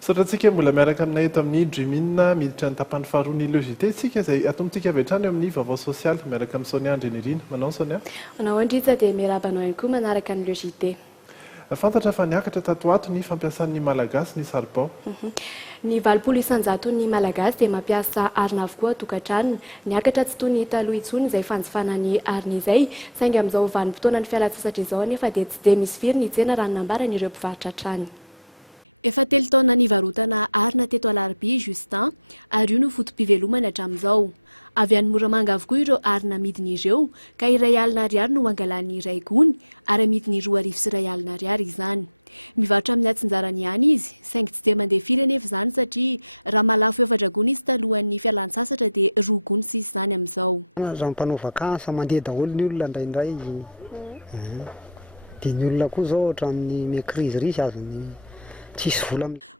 Sotratsika mbola miaraka aminay eto amin'ny Dreamina miditra ny tapany faharoa ny logité tsika izay atomitsika avy hatrany amin'ny vaovao sosialy miaraka amin'ny Sonia Andrenirina. Manao Sonia? Manao Andritsa dia miarabanao ihany koa manaraka ny logité. Fantatra fa niakatra tato ato ny fampiasan'ny malagasy ny saribao. Ny 20 isanjato ny malagasy dia mampiasa arina avokoa tokantrano. Niakatra tsy toy ny taloha intsony izay fanjifana ny arina izay, saingy amin'izao vanim-potoana ny fialan-tsasatra izao nefa dia tsy dia misy firy ny tsena raha nambaran'ireo mpivarotra trany. Efa 3 taona nivarotana arina teto Alarbi Justin, ary io no fotom-pivelomany hatramin'izao. Avy any Moramanga avokoa ireo arina amidiny ireo, ka iray alina ariary no angalany iray gony, ary amidiny 2 arivo sy iray alina ariary izany. Mivarotra amin'ny atsinjarany ihany izy, saingy tsy dia mandeha firy anefa izany satria raha malafo 4 gony izy talohan'ny fialan-tsasatra dia 2 gony sisa izany amin'izao. Raha mpanao vakansa mandeha daholo ny olona indraindray. Dia ny olona koa zao ohatran'ny mekrizirisy azony.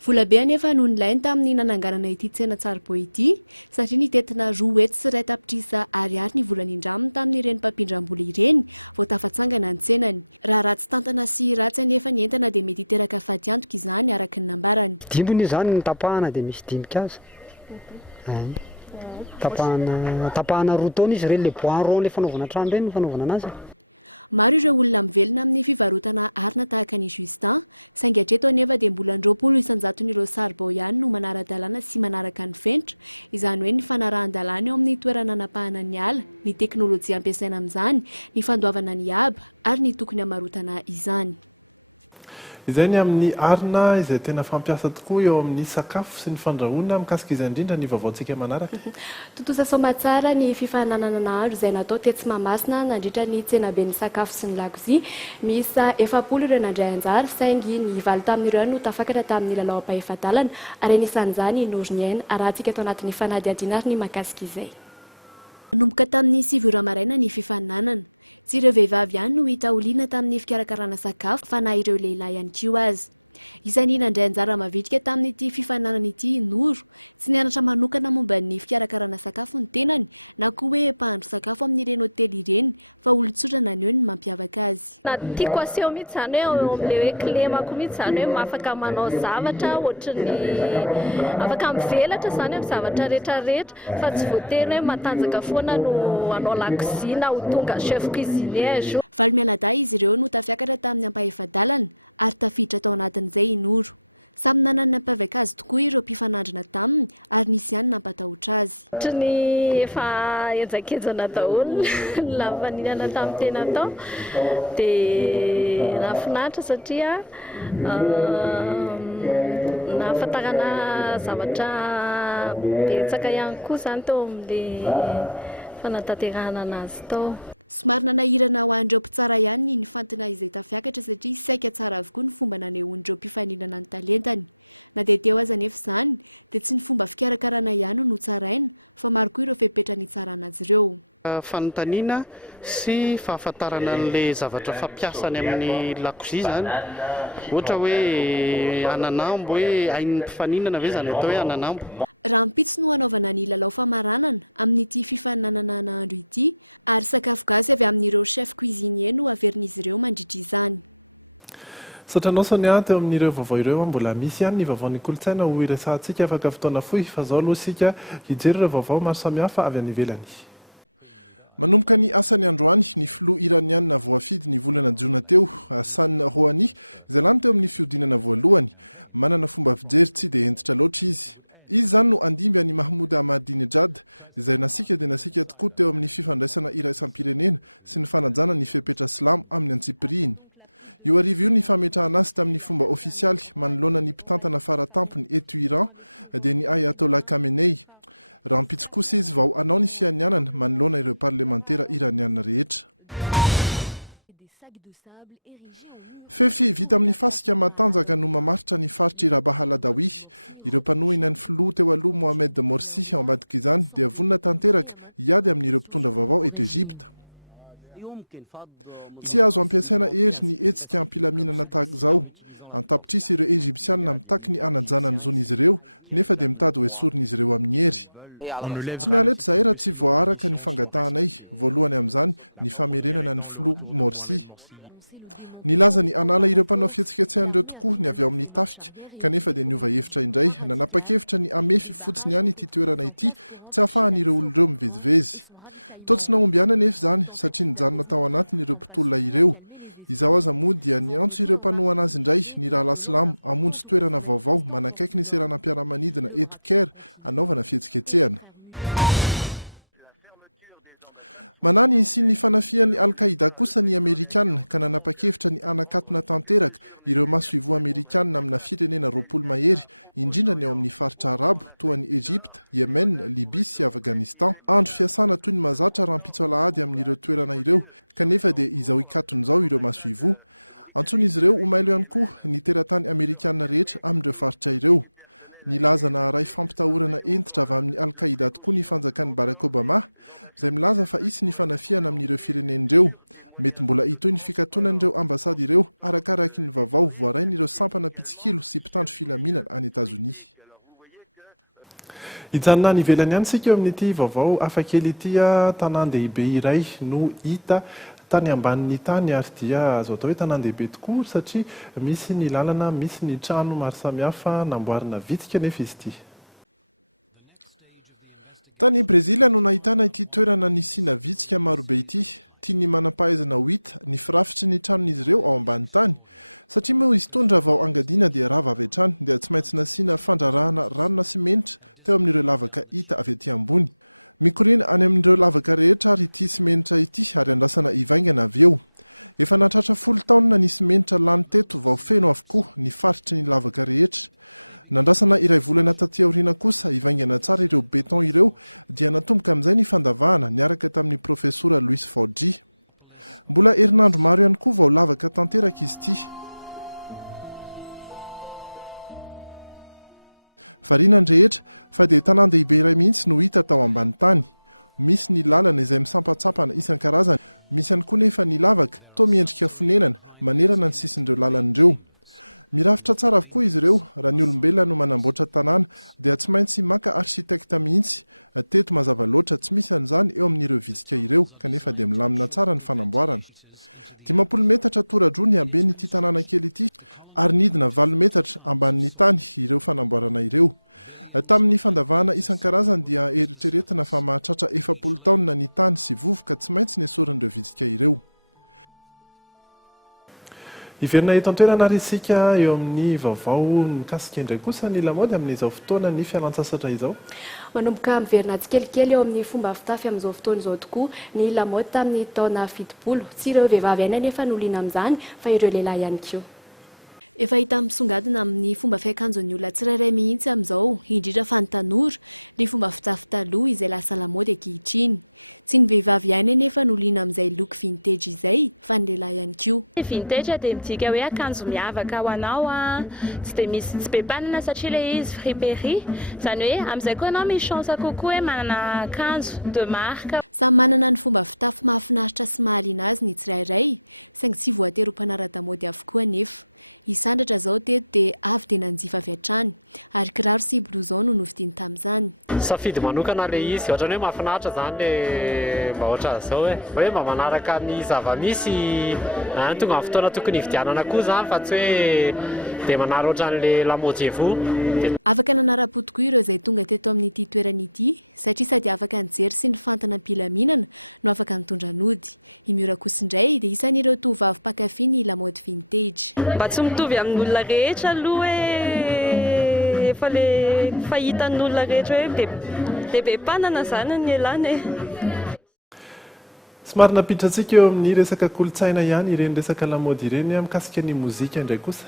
Vola be anefa no nilainy tamin'ny nananganana ity tsena Tsaribao ity, satria nitetina 2 hety sy 2 tapitrisa ariary ny vola nindraminy tamin'ireny mpampindram-bola ireny vao tafatsangana ny tsenany. Raha ratsy tantana sy ratsy anefa ny entana dia mety hiteraka faty antoka izany araky ny nambarany. Dimbony izany ny tapahana dia misy dimboka aza. Tapahana roa taona izy ireny le bois rond le fanaovana trano ireny no fanaovana anazy. Maro ireo olona mivelona amin'ny fivarotana arina tahaka ny Justin, saingy hatreto anefa dia mbola 20 isanjaton'ireo saribao ihany no manara-dalàna sy manaraka ny fenitra, izany hoe ny fanarahan-dalàna eo amin'ny toerana anapahana ny ala, ny teknôlôjia ampiasaina amin'izany, ny fandoavana ny haba ary ny tokony hamarotana izany. Izay ny amin'ny arina izay tena fampiasa tokoa eo amin'ny sakafo sy ny fandrahoana mikasika izay indrindra ny vaovaontsika manaraka. Totosa soma tsara ny fifananana nahandro izay natao tetsy Mahamasina nandritra ny tsenabe ny sakafo sy ny lakozia. Miisa 700 ireo nandray anjara, saingy ny 9 tamin'ireo no tafakatra tamin'ny lalao am-pahefa-dalana ary anisan'izany Nourniaine. Arahantsika tao anatin'ny fanadihadiana ny makasika izay. Nanomboka tamin'ny 7 maraina ny fifaninanana. Tsy ireo vehivavy ihany no hita oliana tamin'ny fikarakarana sakafo fa na ireo lehilahy ihany koa azy. Isan'ny nandray anjara mavitrika tamin'ity fifaninanana ity Noro, tsy nianatra manokana momba ny fikarakarana sakafo ny tenany, na koa hoe mpahandro sakafo amin'ireny hôtely ireny, fa olon-tsotra na eo ny mampiavaka azy. Tiako aseho mihitsy izany hoe amin'ilay hoe kilemako mihitsy izany hoe afaka manao zavatra ohatran'ny afaka mivelatra izany amin'ny zavatra rehetrarehetra, fa tsy voatery hoe matanjaka foana no hanao lakozia na ho tonga chef cuisinier. Valy mianadahy izy ireo no tafiakatra tamin'ny ampahefa-dalana ary tafiditra tao anatin'izay Noro. Samy nanana nampiavaka azy tokoa ireo mpifanandrina taminy ary nisy ihany nampatahotra azy. Ohatran'ny efa enjakejana daholo ny lavaninana tamin'ny tena tao dia nahafinaritra satria nahafantarana zavatra betsaka ihany koa izany tao amin'ilay fanatanterahana anazy tao. Somary nanahirana ho an'ireo mpitsara ihany ny fantina izay tafiakatra satria saika tsara avokoa ny fomba nanehoan'ireo mpifaninana ny talentany. Na dia teo aza anefa izany dia tsy ny fomba fikarakarana ihany no tsaraina fa maro koa ireo fepetra ny tsara anazy ireo. Fanontaniana sy fahafantarana an'ilay zavatra fampiasany amin'ny lakozia izany. Ohatra hoe ananambo hoe ain'ny mpifaninana ve izany atao hoe ananambo. Raha mpitso no hanaovana ny lalao famaranana amin'ity fifaninanana nahandro ity ary sakafo gasy avy amin'ireo chef cuisinier no averin'izy ireo mandritra izany. Sotranao Sonia teo amin'ireo vaovao ireo mbola misy ihany ny vaovaon'ny kolontsaina ho iresantsika afaka fotoana fohy fa zao aloha isika hijery ireo vaovao maro samihafa avy any ivelany. Manomboka ny asany androany ny filoha iraniana voafidy ny volana Jiona teo Hassan Rouhani izay lany teo amin'ny fiodinana voalohany manana fomba fijery tsy dia entitra loatra izy. Izy zany no andimby any Mahmoud Ahmadinejad izay nasika dia nasika tokoa teo amin'ny fifandraisana iraisam-pirenena sy ny fanajana ny fepetra silamo amin'ny antsipiriny. Io arivo io ny fametrahana azy tamin'ny fomba ofisialy manoloana ny mpitantana faratampony eto Iran dia ny Ayatollah Khamenei. Raha mpitso kosa izy vao anao ny fianianana manoloana ireo parlementera iraniana rehetra. Fefy vita amin'ny fasika matanjaka no mamaritra ny faritry Rabah al-Adawi. Ireo mpanohina ny filoha teo aloha Mohamed Morsi ao ambadika izany dia vonina tanteraka hiady amin'ireo mpitondra vaovao eto Egypta. Tsy azo ampiasaina ery ny hetsika ampilaminana tahaka izao. Antapitrisy ireo Egyptianina mitaky ny anajanany zon'izy ireo nefa dia mitady ho esorin'izy ireo amin'ny hery. Tsy mialetra izahay raha tsy voaraka ny fangatahanay voalohany amin'izany ny famerenana ny filoha Morsi. Nilaza ny anala ireo mpanao fihetsiketsehandreo tokoa ny avy ao amin'ny tafika kanefa dia niova hevitra indray nanapa-kevitra ny amefy fotsiny ihany ity toerana ity tsy hahafahan'ireo olon'ireo mivezivezy. Toa tsy naomby ihany anefa izany satria nijanona tao anatiny ireo mpitolona ireo. Izao aza moa dia niantso ireo mpanohana azy indray ny rahalasilamo hamonjy toerana vaovao manakaiky ny seranam-piaramanidina eto Caire anaovana fihetsiketsehana. Manany sy ny fanafian'ny Al-Qaïda kosa ny Amerikanina ka nanapa-kevitra ny anakatona tanteraka ireo maso ivoa Amerikanina amina firenena 20 mahery indrindra ny ao amin'ny faritra Arabo toa ny Egypte, Yemen, Libia sy Afghanistan. Andro fiasana toy ny mazatra rahampitso alahady amin'ireo toerana ireo kanefa dia izao ikaton'izao ireo maso ivoa. Antson'izy ireo omailo ihany koa ny teratany Amerikanina rehetra amin'ireo faritra ireo. Nilaza na ray fampitahorana entitra avy amin'ny Al-Qaïda tokoa ny fanjakan'i Barack Obama izay milaza fa isy ny fanafiana amin'ireo firenen'ireo. Mety mbola hitoy ny fikatonan'ireo ambasady ireo arakaraky ny vaovao voarain'ireo sampana pitsikilo sy mpitandro filaminana any Etazonia. Hijanona ny ivelany ihany sika eo amin'ity vaovao hafakely ity tanan-dehibe iray no hita tany ambanin'ny tany ary dia azo atao hoe tanan-dehibe tokoa satria misy ny lalana, misy ny trano maro samihafa namboarina vitsika nefa izy ity. Tany Brezila no nahitana ity toerana nisina vitsika marobe ity. Tiany manam-pahaizana ho hita ny firafitry ny tranon'izy ireo ao ambany tany satria moa izy tondra vao angadiana dia rava avy hatrany dia tsy maintsy nasiana fandrarahana ranona simenitra teo amin'ireo lavaka hita avy aty ambony. Mikorina any amin'ireo lavaka rehetra ary ity simenitra ity ary andrasana ivaingana avy eo. Efa natratra 10 taona ny simenitra lany teto vao feno avokoa ny faritry ny lavaka rehetra. Nandrasana iray volana taty aoriana kosa ivaingana tsara ireo beton ireo dia natomboka amin'izay ny fandavahana niaraka tamin'ny profesora Luis Foggi. Mbola herinandro maro ihany koa vao lavaka tanteraka izy ity. Variana rehetra fa dia tanan-dehibe iray mihitsy no hita tao ambany tany. Misy ny lalana izay misampatsapana isan-karazany, misy ihany koa nefa ny lavaka toa miendrika fonenana manerana ny sisin'ireo lalan'ireo. Mirafitra tsara avokoa izy ireo raha ny olombelona no manamboatra tanàna dia tsy maintsy maka arsitekta mihitsy. Teto mazava loatra tsy misy an'izany eo amin'ireo vitsika ireo kanefa dia milamina tsara ny fanamboarana. 50 metatra toradroa ny haben'ity tanàna kely ity ary nidina 20 metatra ambanin'ny tany ireo fanamboarana ireo. Tamin'ny fandavahana isan-karazany dia eritreretina fa mahatratra 70 taona ny tany sy vovoka tsy maintsy ny esoran'ireo vitsika ireo. Iverina eto an-toerana ary isika eo amin'ny vaovao mikasika indray kosa ny lamaody amin'izao fotoana ny fialan-tsasatra izao. Manomboka miverina tsikelikely eo amin'ny fomba fitafy amin'izao fotoana izao tokoa ny lamaody tamin'ny taona 70. Tsy ireo vehivavy ihany anefa no liana amin'izany fa ireo lehilahy ihany koa. Efa hita misongadina amin'ny fomba fiakanjon'ny olona tsirairay mihitsy amin'izao, indrindra fa ny tanora, ny fomba fitafy taloha izay lasa lamaody ankehitriny. Tsy ny vehivavy ihany anefa no liana amin'izay look vintage izay, fa ny lehilahy ihany koa. Ny vintage dia midika hoe akanjo miavaka ho anao, tsy dia misy tsy be mpanana satria ilay izy friperie, izany hoe amin'izay koa anao misy chance kokoa hoe manana akanjo de marque. Samy manana ny fomba fitafy mahafinaritra sy mahaliana azy ny tsirairay, saingy tsy voatery ho mpanara-damaody avokoa nefa. Isandratra zao teto dia avy dia nanjifa avy hatrany ary kiraro sy blouson no novidiany tamin'izany. Safidy manokana ilay izy, ohatrany hoe mahafinaritra izany ilay mba ohatra izao hoe mba manaraka ny zava-misy tonga amin'ny fotoana tokony hividianana koa izany fa tsy hoe dia manara ohatran'ilay lamaody evo. Afaka nanara-po tokoa ireo izay tonga teto amin'ity toeran'ity satria sady afaka nijery sy ny fantana am-pilaminana no afaka mitondra nody. I Miora kosa indray dia isan'ireo tovovavy mpakafy ny lamaody vintage. Mba tsy mitovy amin'olona rehetra aloha hoe efa le fahitan'olona rehetra hoe be mpanana izany ny elany. Somary napidrantsika eo amin'ny resaka kolontsaina ihany ireny resaka lamaody ireny mikasika ny mozika indray kosa.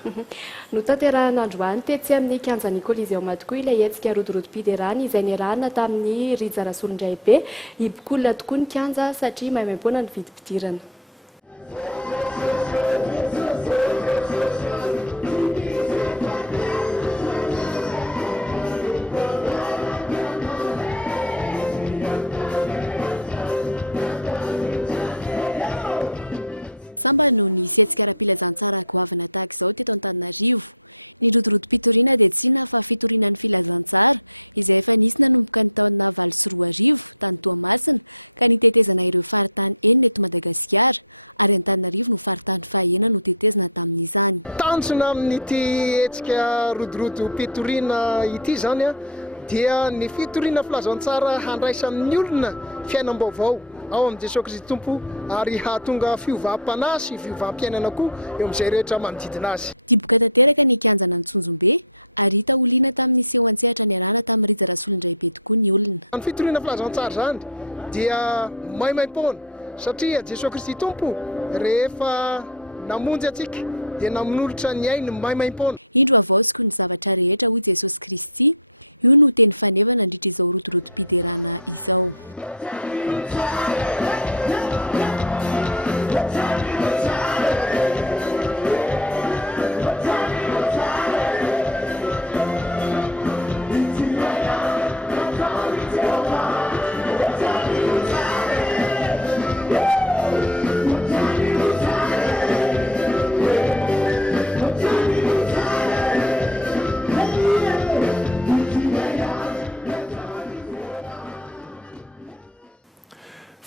No tanterahana androany tetsy amin'ny kianjan'ny Coliseum tokoa ilay hetsika rodorotom-piderany izay niarahana tamin'ny Rija Rasolondray-be. Hibokolona tokoa ny kianja satria maimaimpona ny vidim-pidirana. Samba no nisy hetsika ara-pilazantsara goavana tahaka izao teto Antananarivo. Ny rotorotom-pitoriana dia tsy inona fa fitorinan'ny filazantsara izay efa nisy nanomboka ny taona 2024 tany Toamasina ka nitetezana ireo faritany enina eto Madagasikara ary Antananarivo no faritany fahaenina no tetezina tamin'izany. Tanjona amin'ity hetsika rodorotom-pitoriana ity zany dia ny fitoriana filazantsara handraisan'ny olona fiainam-baovao ao amin'ny Jesosy Kristy Tompo ary hahatonga fiovavam-panahy sy fiovavam-piainana koa eo amin'izay rehetra manodidina azy. Diboka tanteraka ny kianjana ny Tsonjombe ary hita oliana tamin'ny seho an-tsehatra ny arana tamin'ny Rija Rasolindray-be tokoa ny olona. Ny fitoriana filazantsara zany dia maimaim-poana satria Jesosy Kristy Tompo rehefa namonjy atsika dia namonolotra ny ainy maimaim-poana. Indro avaosiko ny zavatra rehetra hoy Jesosy Kristy, io no teny fanevana nandritra izao rotorotom-piderana izao.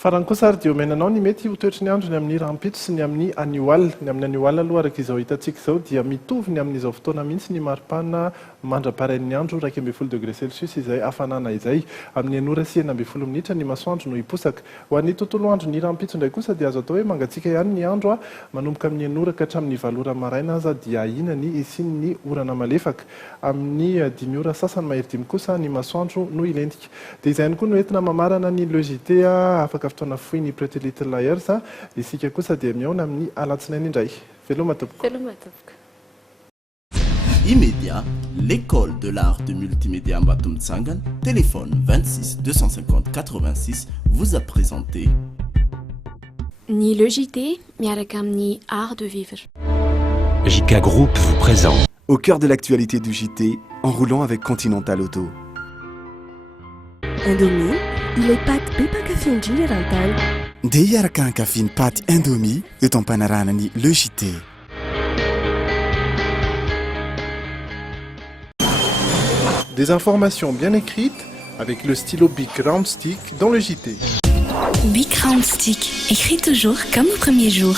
Farany kosa ary dia omenanao ny mety ho toetry ny andro ny amin'ny rampitso sy ny amin'ny anioal. Ny amin'ny anioal aloha araka izao hitantsika izao dia mitovy ny amin'izao fotoana mihitsy ny maripana mandraparain'ny andro 12 degré celsius izay hafanana izay. Amin'ny anora sy 9 minitra ny masoandro no hiposaka. Ho an'ny tontolo andro ny rampitso indray kosa dia azo atao hoe mangatsika ihany ny andro manomboka amin'ny anora ka hatramin'ny 7 ora maraina aza dia inany isin'ny orana malefaka. Amin'ny 5 ora sasany mahery 5 kosa ny masoandro no ilentika. Dia izay ihany koa no entina mamarana ny logité afaka fotoana fohy ny Pretty Liars isika kosa dia miaona amin'ny alatsinainy indray. Veloma tompoko. Immédiat, l'école de l'art de multimédia Mbatomtsangana, téléphone 26 250 86 vous a présenté Ni le JT, miaraka amin'ny art de vivre. JK Group vous présente. Au cœur de l'actualité du JT, en roulant avec Continental Auto. Indomie, les pâtes Pepa Café General Tal. Ndeha araka ny café pâte Indomie eto am-panaranany le JT. Des informations bien écrites avec le stylo Big Round Stick dans le JT. Big Round Stick, écrit toujours comme au premier jour.